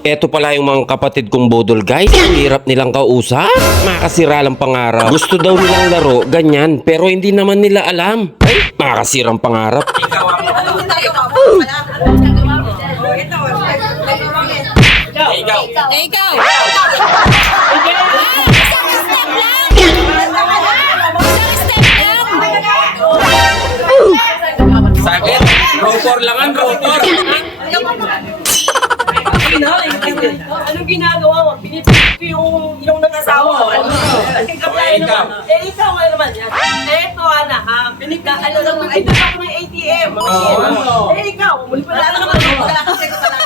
Eto pala yung mga kapatid kong budol guys. Ang hirap nilang kausap. Makasira lang pangarap. Gusto daw nilang laro, ganyan. Pero hindi naman nila alam. Ay, makasirang pangarap. Ikaw. Ikaw! Sakit. Rotor langan, rotor. Anong ginagawa mo? Pinipili ko yung ilong ng asawa ko. Ikaw. Ikaw nga naman yan. Ito, anak, ha? Ano lang, magpipili ako ng ATM. Ikaw, muli pa lang naman. Wala kasi ko pala.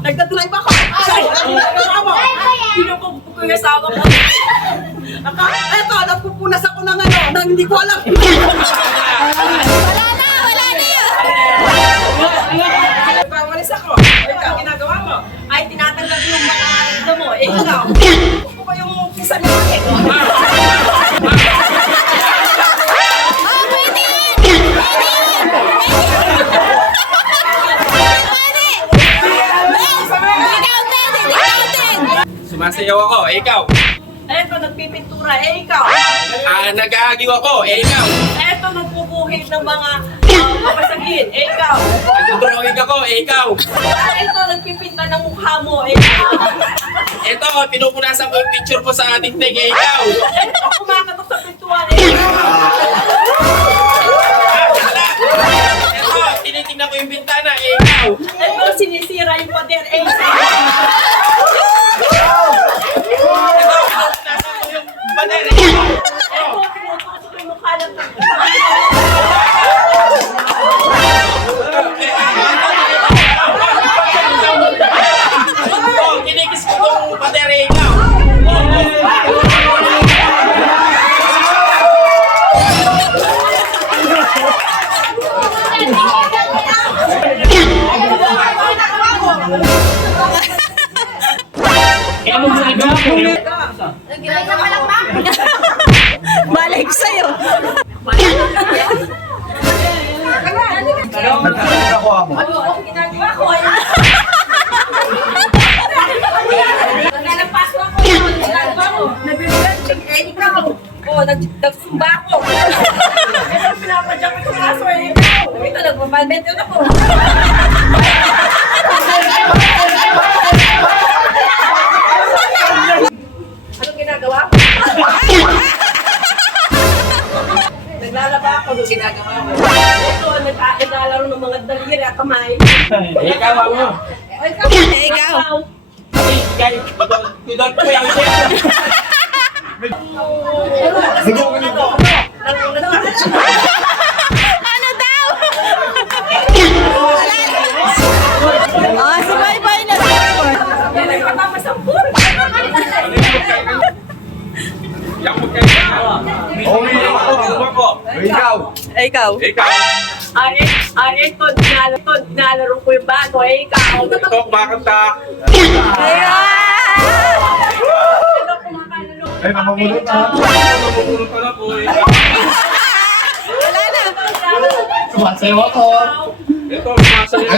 Nagdadrive ako. Pinupupog ko yung asawa ko. Eto, nagpupunas ako ng ano, nang hindi ko alam. Pawalis ako. Ikaw, ginagawa mo. Ay, tinatanggal yung mga ano mo. Ikaw, pupo ko yung kisa ng bakit. Sumasayaw ako, ikaw. Eto, nagpipintura. Ikaw. Nag-aagiw ako, ikaw. Eto, nagpupuhit ng mga papasagin. Ikaw. Nag-drawing ako, ikaw. Eto, nagpipinta ng mukha mo. Ikaw. Ito, pinupunasan ko yung picture mo sa dingding, ikaw. Eto, kumakatok sa pintuan. Ikaw. Ito, tinitingnan ko yung bintana, ikaw. Eto, sinisira yung pader. Ikaw. Ito, pinupunasan ko yung pader, ikaw. Eto, tinutusok yung mukha ng Oh, kinikis ko yung pader, ikaw. Balay ko sa'yo. ginagawa ko. Naglalagpaso ako. Ginagawa ko. Nabibilan. Ikaw. Oh, nagsumba ako. Ito, pinapadyak ko yung aso. Ikaw. Ito, nagpabalment yun ako. Anong ginagawa ko? Naglalaba ako nung ginagawa ko. Ito, naglalaro ng mga daliri at kamay. Ikaw, ako. Ikaw. Tudot ko yung Ano daw? Oh, sumaybay na sir. Nagpapasampur. Yang magkaiba. Ako. Ikaw. Ikaw. Ikaw. Ito, nilalaro ko yung bago. Ikaw. Ito, kumakanta. Ay, namamulot na. Namumulot ka na po eh. Wala na. Sumasayaw ako. Ito, sumasayaw.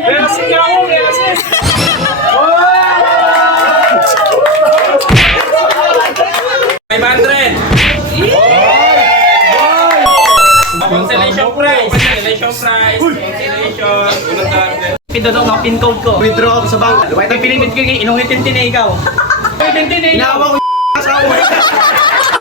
Relasing ako, relasing. Consolation prize! Consolation prize! Consolation! Unang target. Pindotok ng pin code ko. Withdraw ako sa bank. Ito pinipit ko yung inuhitin ikaw. Inuhitin ikaw. Inawa ko yung asawa.